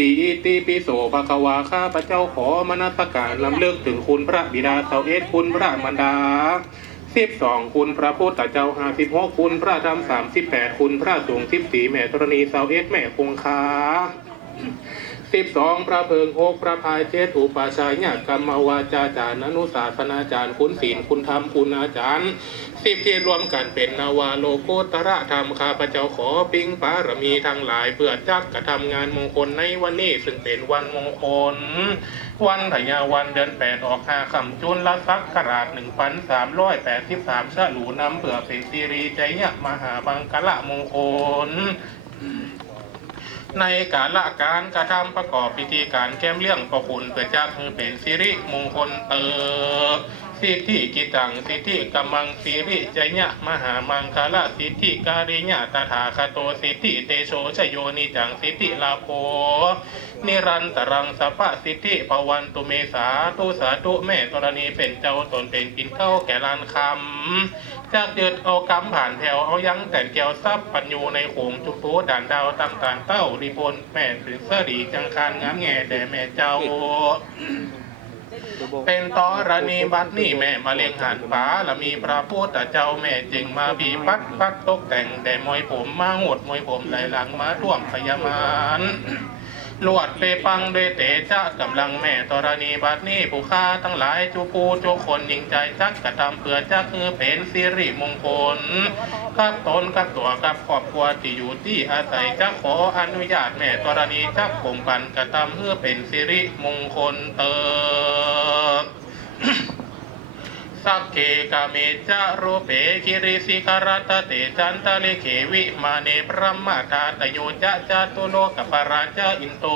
ติอิติปิโสภะคะวาข้าพระเจ้าขอมนัสการลำเลิกถึงคุณพระบิดาเสาเอสคุณพระมารดาสิบสองคุณพระพุทธเจ้าห้าสิบหกคุณพระธรรมสามสิบแปดคุณพระสงฆ์สิบสี่แม่ธรณีเสาเอสแม่คงคา สิบสองพระเพิงหกพระพายเจตุปาชายญากรรมวาจาจารย์อนุศาสนาจารย์คุณศีลคุณธรรมคุณอาจารย์สิบที่รวมกันเป็นนาวาโลโกตระธรรมข้าพเจ้าขอปิงปารมีทั้งหลาย เพื่อจักกระทำงานมงคลในวันนี้ซึ่งเป็นวันมงคล วันพญาวันเดือนแปดออกห้าคำจุลละสักกราชหนึ่งพันสามร้อยแปดสิบสามฉลูน้ำเพื่อเป็นสิริใจเนี่ยมหาบังกละมงคล ในการละการกระทำประกอบพิธีการแก้มเลี้ยงประคุณเพื่อจะคือเป็นสิริมงคลเตอสิทธิกิตังสิทธิกำมังสิริจยะมหามังคละสิทธิการิญะตถาคโตสิทธิเตโชชโยนิจังสิทธิลาโภนิรันตรังสัพพะสิทธิปวันตุเมสาตุสาตุแม่ตรณีเป็นเจ้าตนเป็นกินเข้าแก่ลานคำ จากเดือดเอากำผ่านแถวเอายังแต่แก้วซับปัญญูในโขงจุกโตด่านดาวตำตานเต้าริพนแม่ถึงเสดีจังคานงามแง่แด่แม่เจ้า เป็นตอรณีบัดนี่แม่มาเลียงหันฟ้าและมีพระพุทธเจ้าแม่จึงมาบีปัดปัดตกแต่งแด่มวยผมมาหดมวยผมไหลหลังมาท่วมพยามาน ลวดเปปังเดเตชะกำลังแม่ตรณีบัดนี้ผู้ฆ่าทั้งหลายจูปูจูคนยิงใจจักกระทำเพื่อจักคือเป็นสิริมงคลกับตนกับตัวกับครอบครัวที่อยู่ที่อาศัยจักขออนุญาตแม่ตรณีจักผมปันกระทำเพื่อเป็นสิริมงคลเติม สักเคกาเมจารูเปกิริสิกรัตเตจันตะลิเขวิมาเนพระมาทาตโยจะจตุโลกปราชาอินโต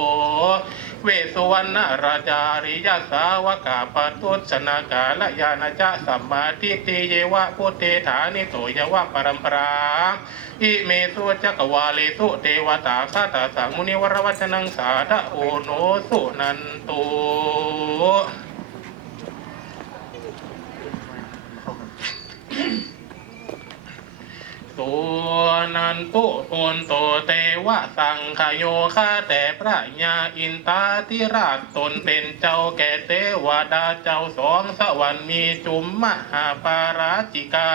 เวสุวรรณราจาริยสาวกาปตุสนากาลยานาจะสัมมาทิฏฐิเยวะพุทเทฐานิโตยวะปรัมปราอิเมสุจักวาเลสุเทวตาคาตาสังมุนิวรวัชนังสาธโอโนสุนันตุ ตัวนันตุโอนโตเตวะสังขโยคาแต่พระญาอินตาทิราชตนเป็นเจ้าแก่เทวดาเจ้าสองสวรรค์มีจุมมหาปาราจิกา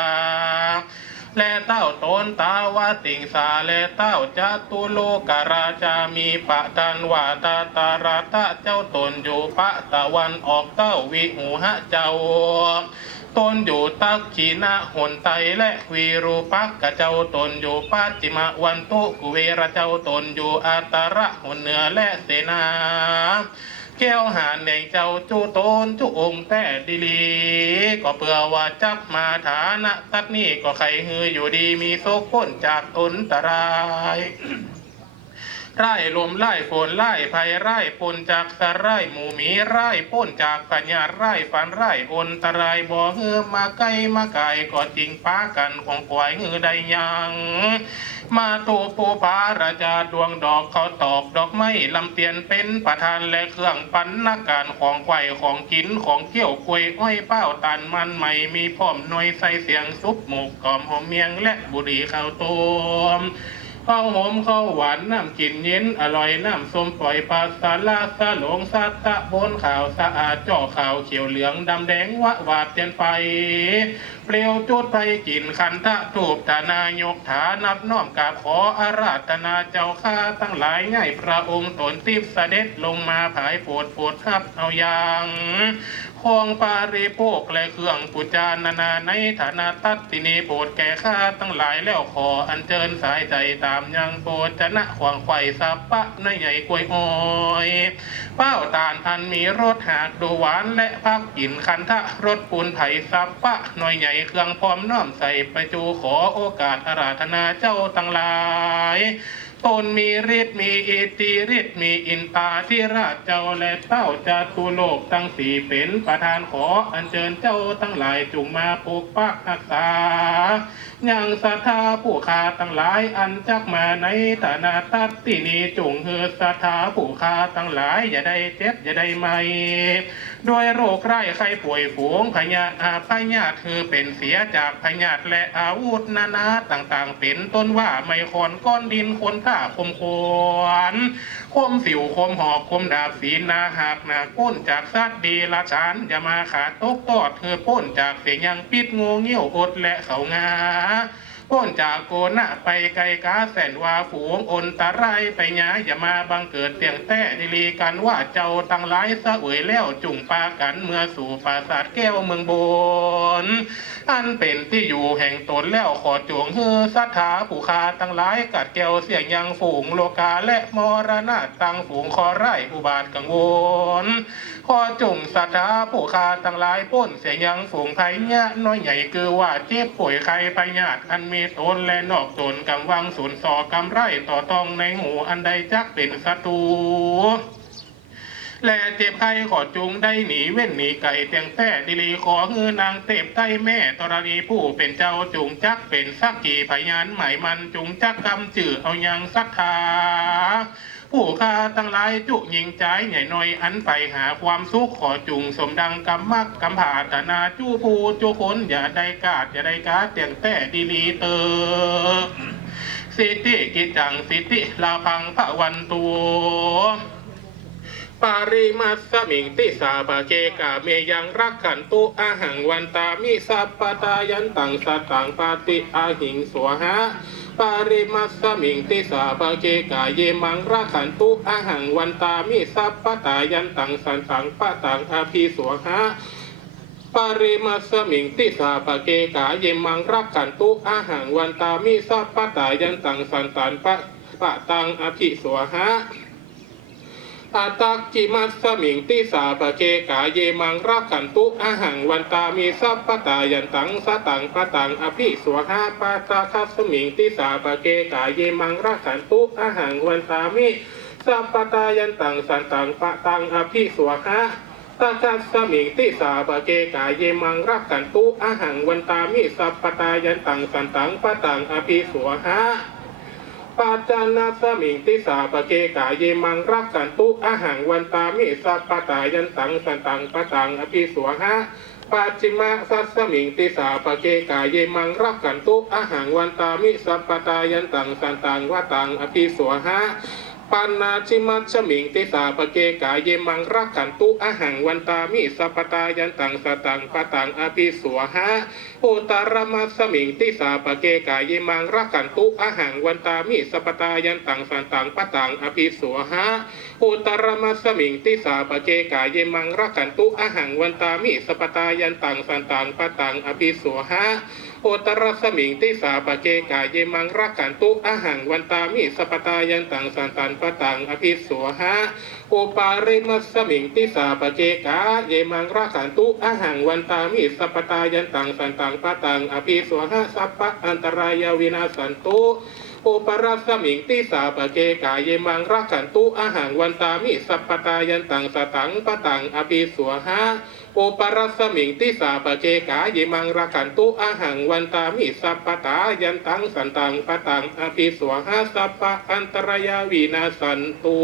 และเต้าตนตาวาติงสาและเต้าจตุโลกราชามีปะทันวาตาตาราตะเจ้าตนอยู่ปะตะวันออกเต้าวิหูหะเจ้าตนอยู่ตักขีนะหนไตและวีรูปักกะเจ้าตนอยู่ปัจจิมะวันตุกุเวระเจ้าตนอยู่อัตระหนเหนือและเสนา แก้วหานในเจ้าจูโตนจุองค์แต่ดีลีก็เปื่อว่าจักมาฐานะตัดนี่ก็ใครฮืออยู่ดีมีโซพ้นจากตนตราย ไร่ลมไร่ฝนไร่ภัยไร่ปนจากสะไร่หมูหมีไร่ป้นจากปัญญาไร่ฝันไร่อนตรายบ่อเฮือมาไกลมาไกลก็จริงป้ากันของควายฮือใดยังมาตูปูปาราจาดวงดอกเขาตอกดอกไม้ลำเตียนเป็นประธานและเครื่องปันนักการของไข่ของกินของเกี่ยวกล้วยอ้อยเป้าตันมันใหม่มีพร้อมหน่วยใส่เสียงซุปหมกกอมหอมเมียงและบุรีข้าวต้ม ข้าวหอมข้าวหวานน้ำกินเย็นอร่อยน้ำส้มปล่อยปลาสาลาสะหลงสัตะบนข่าวสะอาดจ่อข่าวเขียวเหลืองดำแดงวะวาดเตียนไฟเปลวจุดไฟกินคันทะถูบตานายกฐานับน้อมกราบขออาราธนาเจ้าข้าตั้งหลายง่ายพระองค์ตนทิพเสด็จลงมาผายโปรดโปรดครับเอาอย่าง ของปาริโภคและเครื่องปุจานานาในฐานะตัดตินีโปรดแก่ข้าตั้งหลายแล้วขออัญเชิญสายใจตามยังโปรดจะนะขวางไข่สับปะในใหญ่กลวยอ้อยเป้าตานอันมีรสหากดูหวานและพักกินคันทะรสปูนไผ่สับปะหน่อยใหญ่เครื่องพร้อมน้อมใส่ประจูขอโอกาสอาราธนาเจ้าตั้งหลาย ตนมีฤทธิ์มีอิทธิฤทธิ์มีอินตาที่ราชเจ้าและเต้าจาตุโลกทั้งสี่เป็นประธานขออัญเชิญเจ้าทั้งหลายจุงมาปกปักรักษายังศรัทธาผู้ขาทั้งหลายอันจักมาในฐานะตัดที่นี้จงเฮือศรัทธาผู้ขาทั้งหลายอย่าได้เจ็บอย่าได้ไม่ด้วยโรคไร้ไข้ป่วยฝูงพยาอาพยาธิคือเป็นเสียจากพยาและอาวุธนานาต่างๆ เป็นต้นว่าไม่คอนก้อนดินคนท่าคมควรคมสิวคมหอกคมดาบศีนาหักนาก้นจากสัตว์ดีละชานอย่ามาขาดตกตอดเธอป้นจากเสียงยังปิดงูเงี้ยวอดและเขางา พ้นจากโกนะไปไกลกาแสนว่าฝูงอนตะไรไปหยาอย่ามาบังเกิดเตียงแต่ดิลีกันว่าเจ้าตั้งหลายสะเวยแล้วจุ่งปากันเมื่อสู่ปราสาทแก้วเมืองบน อันเป็นที่อยู่แห่งตนแล้วขอจวงเฮือสัทธาผู้คาตั้งหลายกัดแก้วเสียงยังฝูงโลกาและมรณะตั้งฝูงคอไร่อุบาทกังวล ขอจุ่มสัทธาผู้คาตั้งหลายป้นเสียงยังฝูงไทยเนี่ยน้อยใหญ่คือว่าเจ็บป่วยใครไปญาติอันมีตนและนอกตนกำวังศูนสอกำไรต่อตองในหูอันใดจักเป็นศัตรูและเจ็บไข้ขอจุงได้หนีเว้นหนีไก่เตียงแต่ดิลีขอเฮือนางเต็บใต้แม่ตรณีผู้เป็นเจ้าจุงจักเป็นสักกี่พยานหมายมันจุงจักกำจื่อเอายังสักทา ผู้ข้าตั้งหลายจุยิงใจใหญ่น้อยอันไปหาความสุขขอจุงสมดังกำมักกำผาตนาจู้ผู้จูคนอย่าได้กาดอย่าได้กาดเตียงแต่ดีลีเตอสิทธิกิจจังสิทธิลาพังพระวันตัว ปาริมัสมิงติสาปะเกกาเมยังรักขันตุอาหังวันตามิสัพปตายันตังสัตตังปาติอาหิงสวหะปาริมัสมิงติสาปะเกกาเยมังรักขันตุอาหังวันตามิสัพปตายันตังสัตตังปะตังอาภิสวหะปาริมัสมิงติสาปะเกกาเยมังรักขันตุอาหังวันตามิสัพปตายันตังสันตันปะปะตังอภิสวหะ อาตักกิมัสสมิงติสาปะเกกาเยมังรักขันตุอาหังวันตามีสัพปตายันตังสตังปะตังอภิสวหาปาตาคัสมิงติสาปะเกกาเยมังรักขันตุอาหังวันตามีสัพปตายันตังสันตังปะตังอภิสวหาตาคัสมิงติสาปะเกกาเยมังรักขันตุอาหังวันตามีสัพปตายันตังสันตังปะตังอภิสวหา ปัจจานาสมิงติสาปะเกกาเยมังรักสันตุอาหังวันตามิสัปปตายันตังสันตังปะตังอภิสวหะปัจจิมาสัสมิงติสาปะเกกาเยมังรักสันตุอาหังวันตามิสัปปตายันตังสันตังวะตังอภิสวหะ ปันนาชิมัชฉมิงติสาปะเกกาเยมังรักกันตุอหังวันตามิสัปตายันตังสันตังปะตังอภิสวหะโอุตรมัสมิงติสาปะเกกายมังรักขันตุอหังวันตามิสัปตายันตังสันตังปะตังอภิสวหะโอุตรมัสมิงติสาปะเกกายมังรักขันตุอหังวันตามิสัปตายันตังสันตังปะตังอภิสวหะ โอตรสมิงติสาปะเกกาเยมังรักขันตุอาหังวันตามิสปตายันตังสันตังปะตังอภิสวหะโอปาริมัสสมิงติสาปะเกกาเยมังรักขันตุอาหังวันตามิสปตายันตังสันตังปะตังอภิสวหะสัพพะอันตรายวินาสันตุ อุปราสมิงติสาปะเกกาเยมังรักขันตุอาหังวันตามิสัปปตายันตังสตังปะตังอภิสวหะอุปรัสมิงติสาปะเกกาเยมังรักขันตุอาหังวันตามิสัปปตายันตังสันตังปะตังอภิสวหาสัพพะอันตรายาวินาสันตุ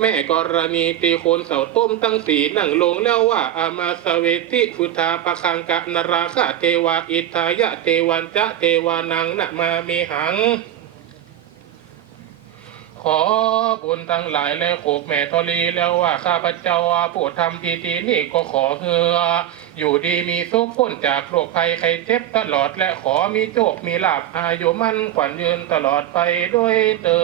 แม่กรณีตีโคนเสาต้มตั้งสีนั่งลงแล้วว่าอามาสเวทิพุทธาปะคังกะนราคะเทวาอิทายะเทวันจะเทวานังนะมามีหังขอบุญทั้งหลายและโขบแม่ทลีแล้วว่าข้าพเจ้าผู้ทำพิธีนี่ก็ขอเฮืออยู่ดีมีสุขพ้นจากโรคภัยไข้เจ็บตลอดและขอมีโชคมีลาภอายุมั่นขวัญยืนตลอดไปด้วยเติ